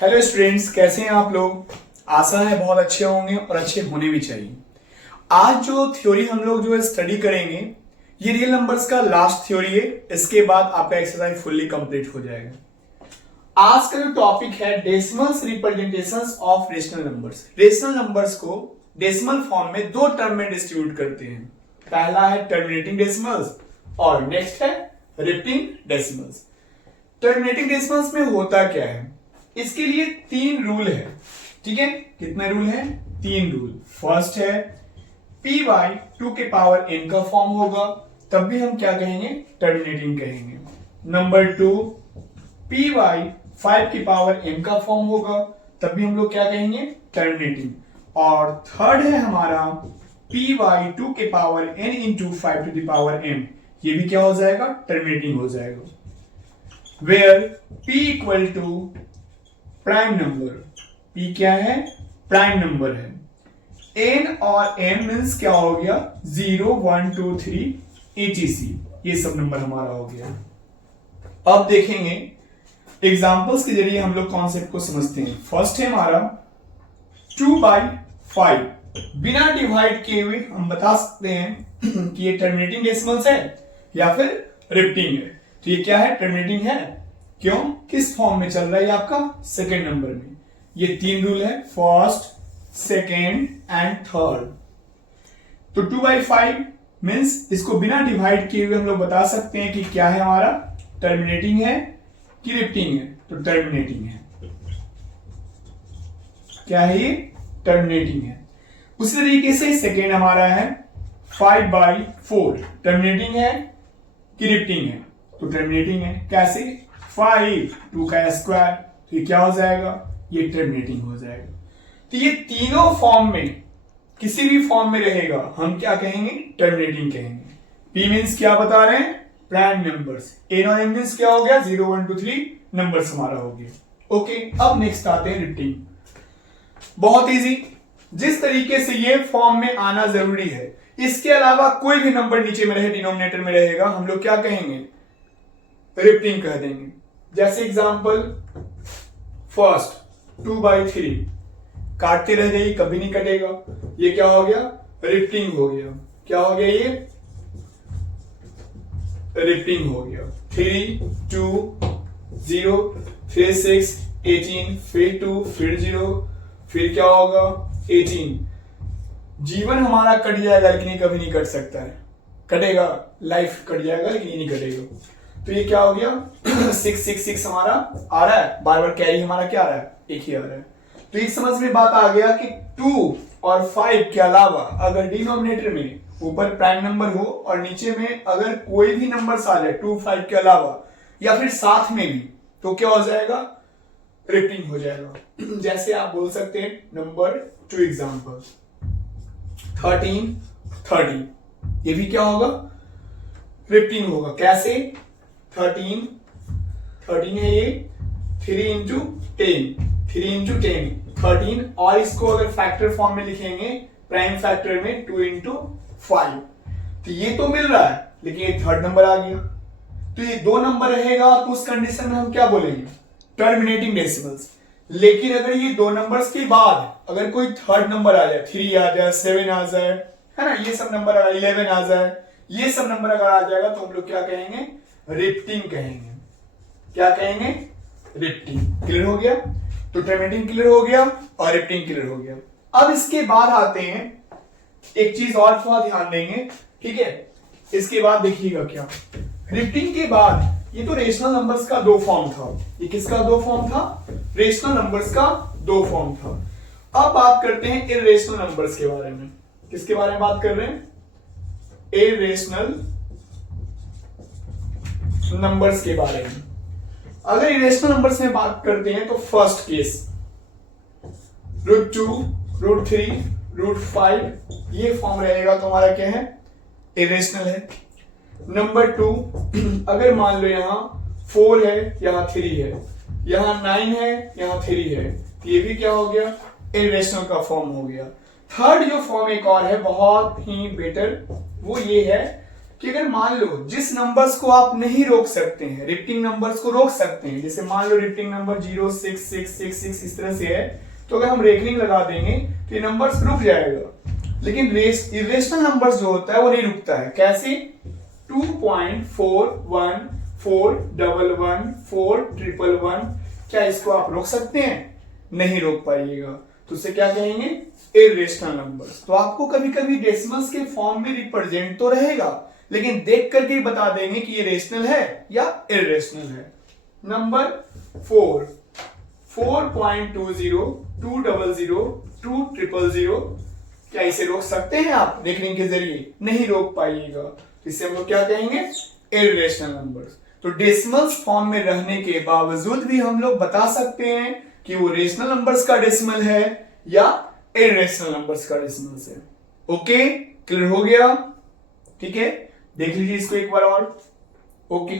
Hello students, कैसे हैं आप लोग। आशा है बहुत अच्छे होंगे और अच्छे होने भी चाहिए। आज जो थ्योरी हम लोग जो स्टडी करेंगे ये रियल नंबर्स का लास्ट थ्योरी है। इसके बाद आपका एक्सरसाइज फुल्ली कंप्लीट हो जाएगा। आज का जो टॉपिक है decimals representations of rational numbers. Rational numbers को डेसिमल फॉर्म में दो टर्म में डिस्ट्रीब्यूट करते हैं। पहला है टर्मिनेटिंग डेसिमल्स और नेक्स्ट है रिपीटिंग डेसिमल्स। टर्मिनेटिंग डेसिमल्स में होता क्या है, इसके लिए तीन रूल है। ठीक है, कितने रूल है? तीन रूल। फर्स्ट है पी बाई 2 के पावर n का फॉर्म होगा, तब भी हम क्या कहेंगे? टर्मिनेटिंग कहेंगे। नंबर 2 पी बाई 5 की पावर m का फॉर्म होगा, तब भी हम लोग क्या कहेंगे? टर्मिनेटिंग। और थर्ड है हमारा p बाई 2 के power n into 5 to the power m, ये भी क्या हो जाएगा? टर्मिनेटिंग हो जाएगा। Where p equal to prime number. p क्या है? प्राइम नंबर है। n और m मीन्स क्या हो गया? 0 1 2 3 etc, ये सब नंबर हमारा हो गया। अब देखेंगे एग्जांपल्स के जरिए हम लोग कॉन्सेप्ट को समझते हैं। फर्स्ट है हमारा 2/5। बिना डिवाइड किए हुए हम बता सकते हैं कि ये टर्मिनेटिंग डेसिमल्स है या फिर रिपीटिंग है। तो ये क्या है? टर्मिनेटिंग है। क्यों? किस फॉर्म में चल रहा है ये आपका? सेकेंड नंबर में। ये तीन रूल है, फर्स्ट, सेकेंड एंड थर्ड। तो 2/5 मीन्स इसको बिना डिवाइड किए हुए हम लोग बता सकते हैं कि क्या है हमारा? टर्मिनेटिंग है कि रिपीटिंग है? तो टर्मिनेटिंग है। क्या है ये? टर्मिनेटिंग है। उसी तरीके से सेकेंड हमारा है 5/4। टर्मिनेटिंग है कि रिपीटिंग है? तो टर्मिनेटिंग है। कैसे? 5 2 का स्क्वायर, तो ये क्या हो जाएगा? ये टर्मिनेटिंग हो जाएगा। तो ये तीनों फॉर्म में किसी भी फॉर्म में रहेगा, हम क्या कहेंगे? टर्मिनेटिंग कहेंगे। p मीन्स क्या बता रहे हैं? Prime numbers. n और m मीन्स क्या हो गया? 0 1 2 3 नंबर्स हमारा हो गया। ओके, अब नेक्स्ट आते हैं रिपीटिंग। बहुत इजी। जिस तरीके से ये फॉर्म में आना जरूरी है, इसके अलावा कोई भी नंबर नीचे में रहे, डिनोमिनेटर में रहेगा, हम लोग क्या कहेंगे? रिपीटिंग कह देंगे। जैसे एग्जांपल फर्स्ट 2/3, काटते रह जाइए, कभी नहीं कटेगा। ये क्या हो गया? रिपीटिंग हो गया। क्या हो गया? ये रिपीटिंग हो गया। 3 2 0 फिर 6 18 फिर 2 फिर 0 फिर क्या होगा? 18। जीवन हमारा कट जाएगा लेकिन ये कभी नहीं कट सकता है। कटेगा, लाइफ कट जाएगा लेकिन ये नहीं कटेगा। तो ये क्या हो गया? 6 6 6 हमारा आ रहा है, बार बार कैरी हमारा क्या आ रहा है? एक ही आ रहा है। तो एक समझ में बात आ गया कि 2 और 5 के अलावा अगर डिनोमिनेटर में ऊपर प्राइम नंबर हो और नीचे में अगर कोई भी नंबर आ जाए 2 5 के अलावा या फिर साथ में भी, तो क्या हो जाएगा? रिपीटिंग हो जाएगा। जैसे आप बोल सकते हैं नंबर 2 एग्जांपल 13 30, ये भी क्या होगा? रिपीटिंग होगा। कैसे? 13 है ये, 3 इंटू 10 13, और इसको अगर फैक्टर फॉर्म में लिखेंगे प्राइम फैक्टर में 2 इंटू 5, तो ये तो मिल रहा है लेकिन ये थर्ड नंबर आ गया। तो ये दो नंबर रहेगा तो उस कंडीशन में हम क्या बोलेंगे? Terminating decimals. लेकिन अगर ये दो नंबर्स के बाद अगर कोई थर्ड नंबर आ जाए, 3 आ जाए, 7 आ जाए, है ना, ये सब नंबर 11 आ जाए, ये सब नंबर अगर आ जाएगा तो हम लोग क्या कहेंगे? रिपीटिंग कहेंगे। क्या कहेंगे? रिपीटिंग। क्लियर हो गया? तो टर्मिनेटिंग क्लियर हो गया और रिपीटिंग क्लियर हो गया। अब इसके बाद आते हैं, एक चीज और थोड़ा ध्यान देंगे, ठीक है? इसके बाद देखिएगा क्या, रिपीटिंग के बाद ये तो रेशनल नंबर्स का दो फॉर्म था। ये किसका दो फॉर्म था? रेशनल नंबर्स का दो फॉर्म था। अब बात करते हैं इर्रेशनल नंबर्स के बारे में। किसके बारे में बात कर रहे हैं? इर्रेशनल नंबर्स के बारे में। अगर इरेशनल नंबर्स में बात करते हैं तो फर्स्ट केस √2 √3 √5, ये फॉर्म रहेगा तो हमारा क्या है? इरेशनल है। नंबर 2, अगर मान लो यहां 4 है, यहां 3 है, यहां 9 है, यहां 3 है, तो ये भी क्या हो गया? इरेशनल का फॉर्म हो गया। थर्ड जो फॉर्म एक और है बहुत ही बेटर, वो ये है कि अगर मान लो जिस नंबर्स को आप नहीं रोक सकते हैं, रिपीटिंग नंबर्स को रोक सकते हैं, जैसे मान लो रिपीटिंग नंबर 0 6 6 6 6 इस तरह से है, तो अगर हम रेखनिंग लगा देंगे तो ये नंबर्स रुक जाएगा। लेकिन इरेशनल नंबर्स जो होता है वो नहीं रुकता है। कैसे? 2.4141141 क्या इसको आप रोक सकते हैं? नहीं रोक पाइएगा, तो उसे क्या कहेंगे? Irrational numbers. तो आपको कभी कभी डेसिमल्स के फॉर्म में रिप्रेजेंट तो रहेगा, लेकिन देख करके ही बता देंगे कि ये रेशनल है या इरेशनल है। नंबर 4, 4.20 200 200, क्या इसे रोक सकते हैं आप रेखनिंग के जरिए? नहीं रोक पाइएगा, तो इसे हम लोग क्या कहेंगे? Irrational numbers. तो डेसिमल्स फॉर्म में रहने के बावजूद भी हम लोग बता सकते हैं कि वो रेशनल नंबर्स का डेसिमल है या इरेशनल नंबर्स का डेसिमल है। ओके, क्लियर हो गया? ठीक है, देख लीजिए इसको एक बार और। ओके